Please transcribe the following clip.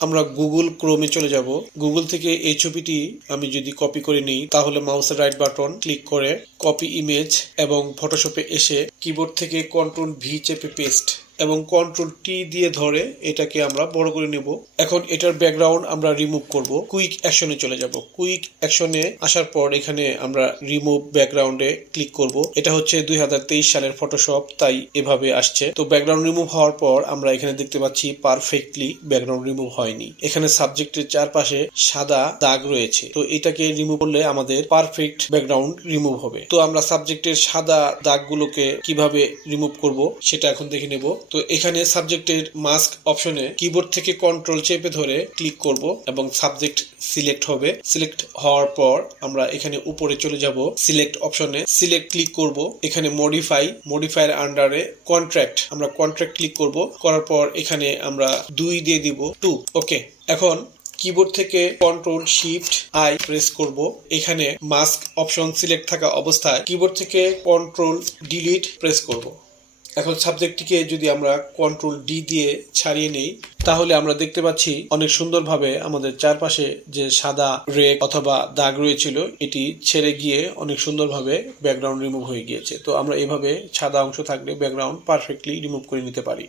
আমরা গুগল ক্রোমে চলে যাব। গুগল থেকে এই ছবিটি আমি যদি কপি করে নিই, তাহলে মাউসের রাইট বাটন ক্লিক করে কপি ইমেজ এবং ফটোশপে এসে কিবোর্ড থেকে কন্ট্রোল ভি চেপে পেস্ট এবং কন্ট্রোল টি দিয়ে ধরে এটাকে আমরা বড় করে নেব। এখন এটার ব্যাকগ্রাউন্ড আমরা রিমুভ করব। কুইক অ্যাকশনে চলে যাব। কুইক অ্যাকশনে আসার পর এখানে আমরা রিমুভ ব্যাকগ্রাউন্ডে ক্লিক করব। এটা হচ্ছে 2023 সালের ফটোশপ, তাই এভাবে আসছে। তো ব্যাকগ্রাউন্ড রিমুভ হওয়ার পর আমরা এখানে দেখতে পাচ্ছি পারফেক্টলি ব্যাকগ্রাউন্ড রিমুভ হয়নি। এখানে সাবজেক্টের চারপাশে সাদা দাগ রয়েছে, তো এটাকে রিমুভ করলে আমাদের পারফেক্ট ব্যাকগ্রাউন্ড রিমুভ হবে। তো আমরা সাবজেক্টের সাদা দাগগুলোকে কিভাবে রিমুভ করব সেটা এখন দেখে নেব। তো এখানে সাবজেক্টের মাস্ক অপশনে কিবোর্ড থেকে কন্ট্রোল চেপে ধরে ক্লিক করব এবং সাবজেক্ট সিলেক্ট হবে। সিলেক্ট হওয়ার পর আমরা এখানে উপরে চলে যাব। সিলেক্ট অপশনে সিলেক্ট ক্লিক করব। এখানে মডিফায়ার আন্ডারে কন্ট্রাক্ট, আমরা কন্ট্রাক্ট ক্লিক করব। করার পর এখানে আমরা 2 দিয়ে দিব 2। ওকে, এখন কিবোর্ড থেকে কন্ট্রোল শিফট আই প্রেস করব। এখানে মাস্ক অপশন সিলেক্ট থাকা অবস্থায় কিবোর্ড থেকে কন্ট্রোল ডিলিট প্রেস করব। এখন সাবজেক্টটিকে যদি আমরা কন্ট্রোল ডি দিয়ে ছাড়িয়ে নেই, তাহলে আমরা দেখতে পাচ্ছি অনেক সুন্দরভাবে আমাদের চারপাশে যে সাদা রেক অথবা দাগ রয়েছিল এটি ছেড়ে গিয়ে অনেক সুন্দরভাবে ব্যাকগ্রাউন্ড রিমুভ হয়ে গিয়েছে। তো আমরা এভাবে সাদা অংশ থাকলে ব্যাকগ্রাউন্ড পারফেক্টলি রিমুভ করে নিতে পারি।